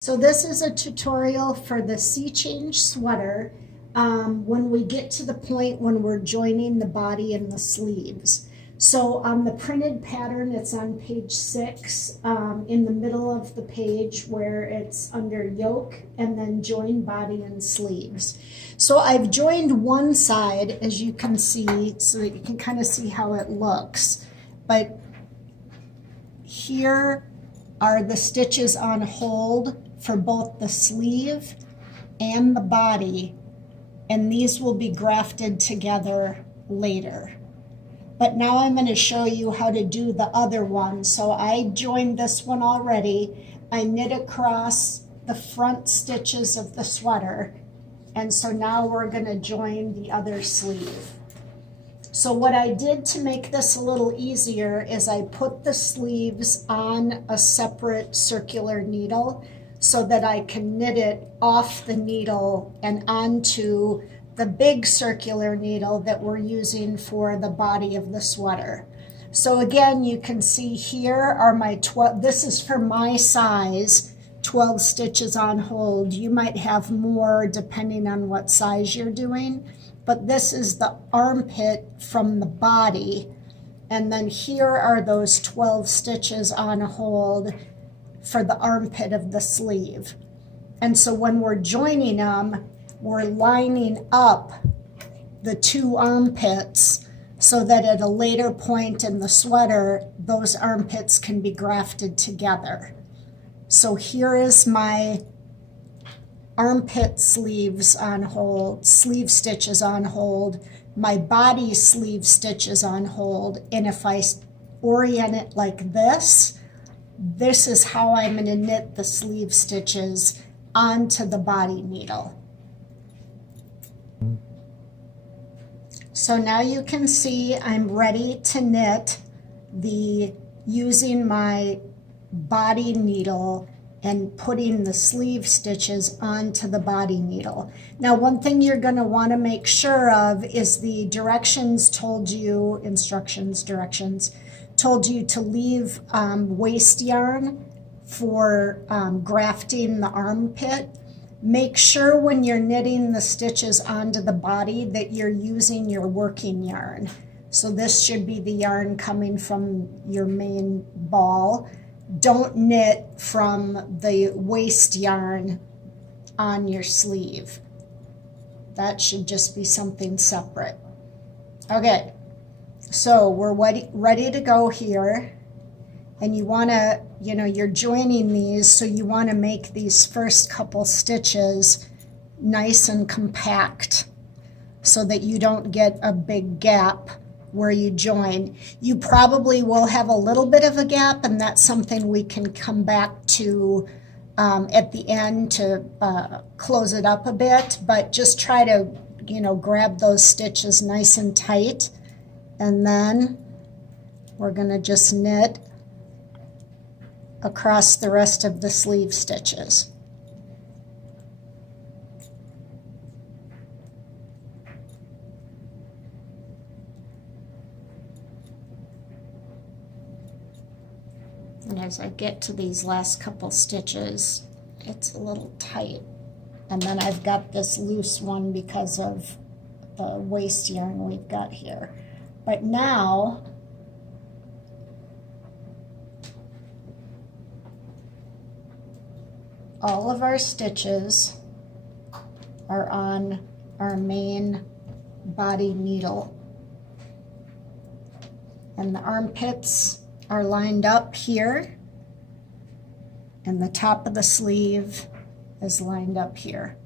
So this is a tutorial for the Seachange sweater when we get to the point when we're joining the body and the sleeves. So on the printed pattern, it's on page 6 in the middle of the page where it's under yoke and then join body and sleeves. So I've joined one side, as you can see, so that you can kind of see how it looks. But here are the stitches on hold for both the sleeve and the body, and these will be grafted together later. But now I'm going to show you how to do the other one. So I joined this one already. I knit across the front stitches of the sweater, and so now we're going to join the other sleeve. So what I did to make this a little easier is I put the sleeves on a separate circular needle so that I can knit it off the needle and onto the big circular needle that we're using for the body of the sweater. So again, you can see here are my 12, this is for my size, 12 stitches on hold. You might have more depending on what size you're doing, but this is the armpit from the body. And then here are those 12 stitches on hold for the armpit of the sleeve. And so when we're joining them, we're lining up the two armpits so that at a later point in the sweater, those armpits can be grafted together. So here is my armpit sleeves on hold, sleeve stitches on hold, my body sleeve stitches on hold, and if I orient it like this, this is how I'm going to knit the sleeve stitches onto the body needle. So now you can see I'm ready to knit using my body needle and putting the sleeve stitches onto the body needle. Now, one thing you're going to want to make sure of is the directions told you, directions told you to leave waste yarn for grafting the armpit. Make sure when you're knitting the stitches onto the body that you're using your working yarn. So this should be the yarn coming from your main ball. Don't knit from the waste yarn on your sleeve. That should just be something separate. Okay, so we're ready to go here. And you want to, you're joining these, so you want to make these first couple stitches nice and compact so that you don't get a big gap where you join. You probably will have a little bit of a gap, and that's something we can come back to at the end to close it up a bit, but just try to, grab those stitches nice and tight, and then we're going to just knit across the rest of the sleeve stitches. And as I get to these last couple stitches, it's a little tight. And then I've got this loose one because of the waste yarn we've got here. But now, all of our stitches are on our main body needle. And the armpits are lined up here, and the top of the sleeve is lined up here.